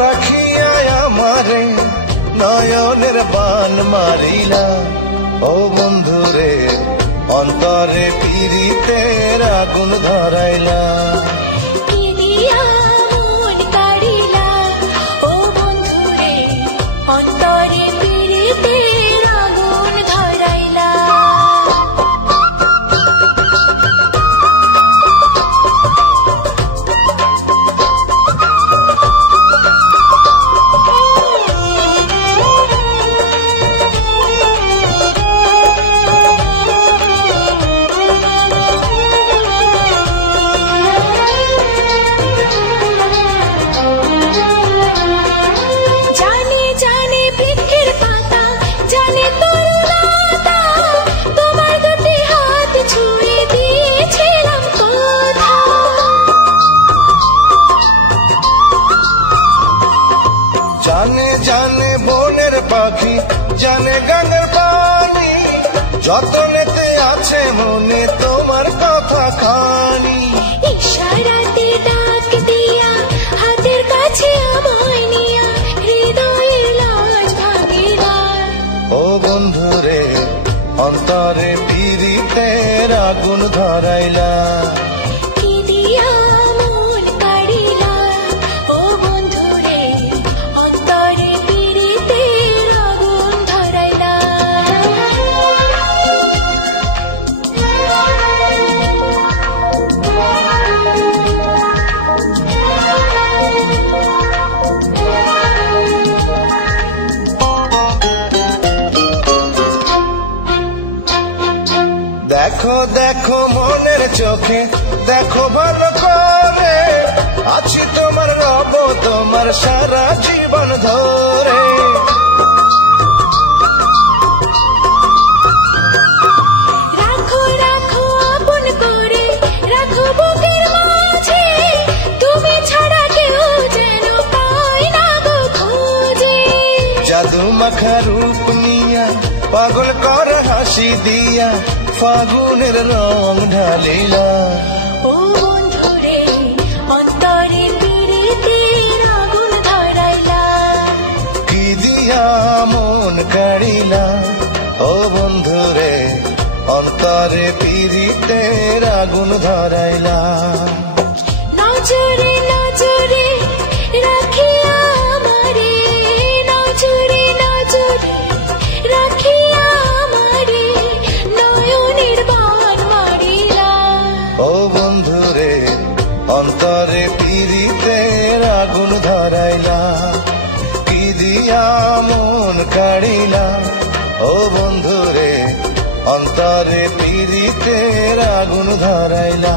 রাখিয়া আমারে নয়নের বান মারিলা ও বন্ধুরে অন্তরে পীড়িতের আগুন ধরাইলা অন্তরে পীড়িতের আগুন ধরাইলা জানে জানে বনের পাখি জানে গানের পানি যতনেতে আছে মনে তোমার কথা খানি ইশারাতে ডাক দিয়া হাতের কাছে আমায় নিয়া হৃদয়ের লাজ ভাঙিলা ও বন্ধুরে অন্তরে পীড়িতের আগুন ধরাইলা কি দিয়া মন কাড়িলা ও বন্ধুরে অন্তরে পীড়িতের আগুন ধরাইলা দেখো দেখো মনের চোখে দেখো ভালো করে আছি তোমার রব তোমার সারা জীবন ধরে রাখো রাখো আপন করে রাখো বুকের মাঝে তুমি ছাড়া কেউ যেন পাই না গো খোঁজে জাদু মাখা রূপ নিয়া পাগল কর হাসি দিয়া ফাগুনের রং ঢালিলা ও বন্ধুরে অন্তরে পীড়িতের আগুন ধরাইলা কি দিয়া মন কাড়িলা ও বন্ধুরে অন্তরে পীড়িতের আগুন ধরাইলা নজরে নজরে রাখিয়া আমারে নজরে নজরে রাখিয়া আমারে নয়নের বান মারিলা ও বন্ধুরে অন্তরে পীড়িতের আগুন ধরাইলা কি দিয়া মন কাড়িলা ও বন্ধুরে অন্তরে পীড়িতের আগুন ধরাইলা।